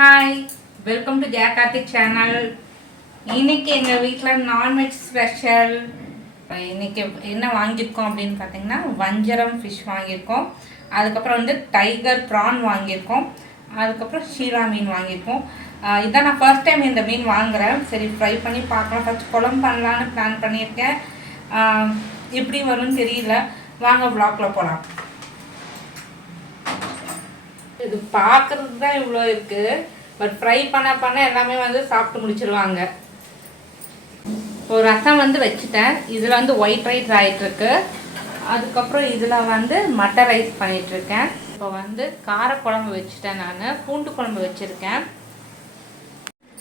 Hi welcome to Jaya Karthik channel இன்னைக்கு எங்கள் வீட்டில் நான்வெஜ் ஸ்பெஷல் இன்னைக்கு என்ன வாங்கியிருக்கோம் அப்படின்னு பார்த்தீங்கன்னா வஞ்சரம் ஃபிஷ் வாங்கியிருக்கோம். அதுக்கப்புறம் வந்து டைகர் ப்ரான் வாங்கியிருக்கோம். அதுக்கப்புறம் ஷீலா மீன் வாங்கியிருக்கோம். இதான் நான் ஃபர்ஸ்ட் டைம் இந்த மீன் வாங்குறேன். சரி ஃப்ரை பண்ணி பார்க்கலாம். ஃபஸ்ட் குழம்பு பண்ணலான்னு பிளான் பண்ணியிருக்கேன். எப்படி வரும்னு தெரியல. வாங்க vlogல போகலாம் இது பார்க்கறதுக்கு தான் இவ்வளோ இருக்கு. பட் ஃப்ரை பண்ண பண்ண எல்லாமே வந்து சாப்பிட்டு முடிச்சிருவாங்க. இப்போ ரசம் வந்து வச்சுட்டேன். இதில் வந்து ஒயிட் ரைஸ் ஆகிட்டுருக்கு அதுக்கப்புறம் இதில் வந்து மட்டர் ரைஸ் பண்ணிகிட்ருக்கேன் இப்போ வந்து காரக்குழம்பு வச்சுட்டேன் நான். பூண்டு குழம்பு வச்சுருக்கேன்.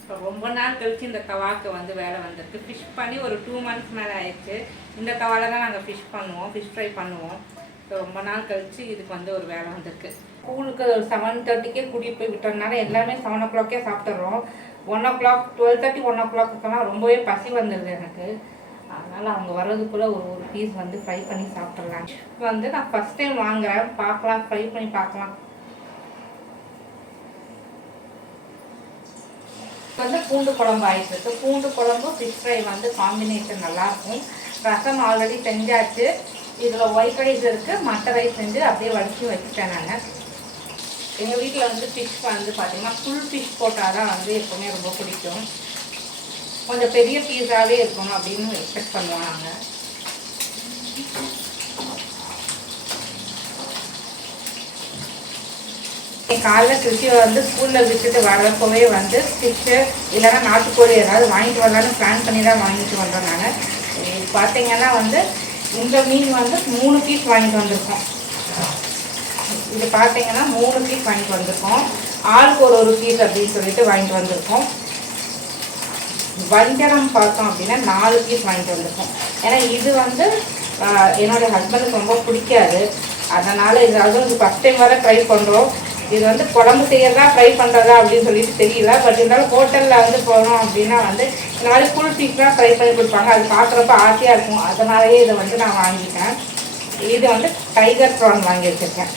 இப்போ ரொம்ப நாள் கழிச்சு இந்த கவாக்கு வந்து வேலை வந்திருக்கு. ஃபிஷ் பண்ணி ஒரு டூ மந்த்ஸ் மேலே ஆயிடுச்சு. இந்த கவாவில் தான் நாங்கள் ஃபிஷ் பண்ணுவோம் ஃபிஷ் ஃப்ரை பண்ணுவோம். இப்போ ரொம்ப நாள் கழிச்சு இதுக்கு வந்து ஒரு வேலை வந்திருக்கு. ஸ்கூலுக்கு ஒரு செவன் தேர்ட்டிக்கே கூட்டிகிட்டு போய் விட்டதுனால எல்லாமே செவன் ஓ கிளாக்கே சாப்பிட்றோம் one o clock twelve thirty one o கிளாக்குக்கெல்லாம் ரொம்பவே பசி வந்துடுது எனக்கு. அதனால் அவங்க வர்றதுக்குள்ளே ஒரு ஒரு பீஸ் வந்து ஃப்ரை பண்ணி சாப்பிட்றலாம் வந்து நான் ஃபஸ்ட் டைம் வாங்குறேன். பார்க்கலாம் ஃப்ரை பண்ணி பார்க்கலாம். இப்போ வந்து பூண்டு குழம்பு ஆயிட்டு இருக்கு. பூண்டு குழம்பு ஃபிஷ் ஃப்ரை வந்து காம்பினேஷன் நல்லாயிருக்கும் ரசம் ஆல்ரெடி செஞ்சாச்சு. இதில் ஒயிட் ரைஸ் இருக்குது மட்டை ரைஸ் செஞ்சு அப்படியே வடிச்சு வச்சுட்டேன் நான். எங்கள் வீட்டில் வந்து ஃபிஷ் வந்து பார்த்திங்கன்னா ஃபுல் ஃபிஷ் போட்டால் தான் வந்து எப்போவுமே ரொம்ப பிடிக்கும். கொஞ்சம் பெரிய பீஸாகவே இருக்கணும் அப்படின்னு எக்ஸ்பெக்ட் பண்ணுவோம் காலைல கிருஷி வந்து ஸ்கூலில் விட்டுட்டு வரப்போவே வந்து ஃபிஷ்ஷு இல்லைன்னா நாட்டுக்கோழி ஏதாவது வாங்கிட்டு வரலான்னு பிளான் பண்ணி தான் வாங்கிட்டு வந்தோம் நாங்கள் இது பார்த்தீங்கன்னா வந்து இந்த மீன் வந்து மூணு பீஸ் வாங்கிட்டு வந்திருக்கோம். இது பார்த்தீங்கன்னா மூணு பீஸ் வாங்கிட்டு வந்திருக்கோம். ஆளுக்கு ஒரு ஒரு பீஸ் அப்படின்னு சொல்லிட்டு வாங்கிட்டு வந்திருக்கோம். வஞ்சரம் பார்த்தோம் அப்படின்னா நாலு பீஸ் வாங்கிட்டு வந்திருக்கோம். ஏன்னா இது வந்து ஆஹ், என்னோட ஹஸ்பண்டுக்கு ரொம்ப பிடிக்காது. அதனால் இது அதுவும் ஃபஸ்ட் டைம் வர ட்ரை பண்ணுறோம் இது வந்து குழம்பு செய்யறதா ஃப்ரை பண்ணுறதா அப்படின்னு சொல்லிட்டு தெரியல. பட் இருந்தாலும் ஹோட்டலில் வந்து போனோம் அப்படின்னா வந்து இந்த மாதிரி ஃபுல் பீஸ்லாம் ஃப்ரை பண்ணி கொடுப்பாங்க. அது பார்க்குறப்ப ஆசையாக இருக்கும். அதனாலேயே இதை வந்து நான் வாங்கிட்டேன். இது வந்து டைகர் ப்ரான் வாங்கி வச்சுருக்கேன்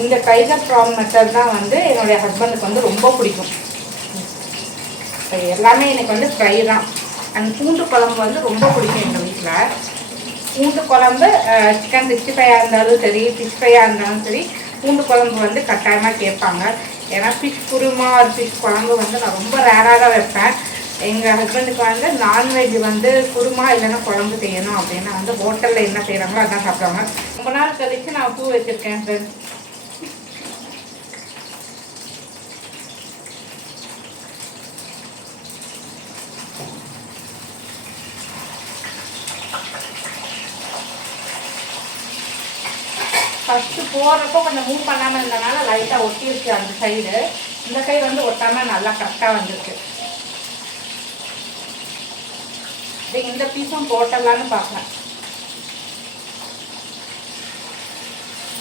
இந்த டைகர் ப்ரான் மெத்தட் தான் வந்து என்னுடைய ஹஸ்பண்டுக்கு வந்து ரொம்ப பிடிக்கும். எல்லாமே எனக்கு வந்து ஃப்ரை தான். அண்ட் பூண்டு குழம்பு வந்து ரொம்ப பிடிக்கும் எங்கள் வீட்டில் பூண்டு குழம்பு சிக்கன் சிக்ஸ்டி ஃபைவாக இருந்தாலும் சரி ஃபிஷ் ஃப்ரையாக இருந்தாலும் சரி பூண்டு குழம்பு வந்து கட்டாயமாக கேட்பாங்க. ஏன்னா ஃபிஷ் குருமா ஒரு ஃபிஷ் குழம்பு வந்து நான் ரொம்ப ரேராக தான் வைப்பேன். எங்கள் ஹஸ்பண்டுக்கு வந்து நான்வெஜ் வந்து குருமா இல்லைன்னா குழம்பு செய்யணும் அப்படின்னா வந்து ஹோட்டலில் என்ன செய்கிறாங்களோ அதான் சாப்பிடுவாங்க. ரொம்ப நாள் கழித்து நான் பூ வச்சுருக்கேன் ஃப்ரெண்ட்ஸ் ஃபஸ்ட்டு போடுறப்போ கொஞ்சம் மூவ் பண்ணாமல் இருந்தனால லைட்டாக ஒட்டியிருக்கு அந்த சைடு இந்த கை வந்து ஒட்டாமல் நல்லா கரெக்டாக வந்திருக்கு. இது இந்த பீஸும் போட்டலான்னு பார்ப்பேன்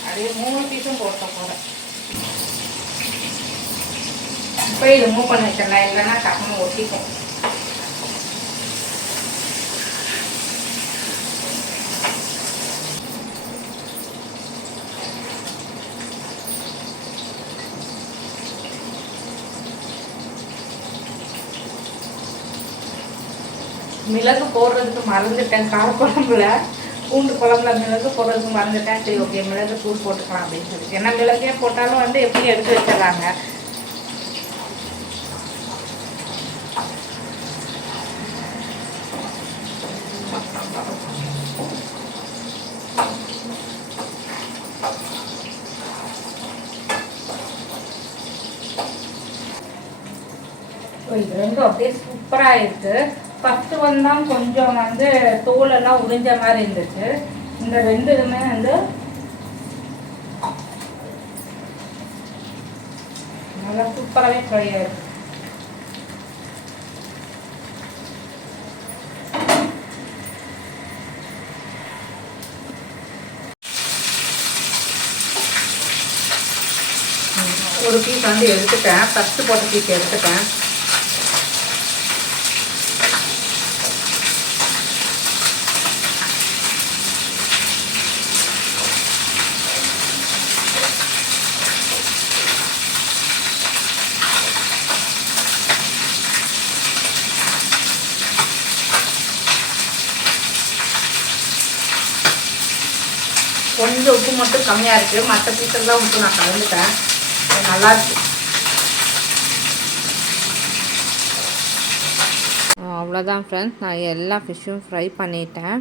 அப்படியே மூணு பீஸும் போட்ட போகிறேன் இப்போ இது மூவ் பண்ண வச்சிடலாம். இல்லைன்னா கம்மி ஒட்டிக்கும். மிளகு போடுறதுக்கு மறந்துட்டேன். காரக்குழம்புல பூண்டு குழம்புல மிளகு போடுறதுக்கு மறந்துட்டேன். சரி ஓகே மிளகு தூள் போட்டுக்கலாம் அப்படின்னு சொல்லி ஏன்னா மிளகே போட்டாலும் வந்து எப்படி எடுத்து வச்சிடறாங்க? இது ரெண்டும் அப்படியே சூப்பராக இருக்குது ஃபஸ்ட்டு வந்தான் கொஞ்சம் வந்து தோலெல்லாம் உறிஞ்ச மாதிரி இருந்துச்சு. இந்த ரெண்டு இதுமே வந்து நல்லா சூப்பராகவே ஃப்ரை ஆயிருக்கு. ஒரு பீஸ் வந்து எடுத்துட்டேன். ஃபஸ்ட்டு போட்ட பீஸ் எடுத்துட்டேன். கொஞ்சம் உப்பு மட்டும் கம்மியாக இருக்குது மற்ற பீஸெல்லாம் உப்பு நான் கலந்துட்டேன். நல்லா இருக்கு. அவ்வளோதான் ஃப்ரெண்ட்ஸ் நான் எல்லா ஃபிஷ்ஷும் ஃப்ரை பண்ணிட்டேன்.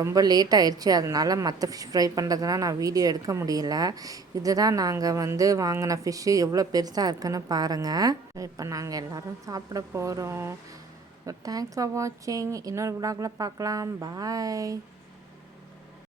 ரொம்ப லேட் ஆயிடுச்சு. அதனால் மற்ற ஃபிஷ் ஃப்ரை பண்ணுறதுலாம் நான் வீடியோ எடுக்க முடியல. இதுதான் நாங்கள் வந்து வாங்கின ஃபிஷ்ஷு எவ்வளோ பெருசாக இருக்குன்னு பாருங்கள் இப்போ நாங்கள் எல்லோரும் சாப்பிட போகிறோம் தேங்க்ஸ் ஃபார் வாட்சிங் இன்னொரு விடாகில் பார்க்கலாம். பாய்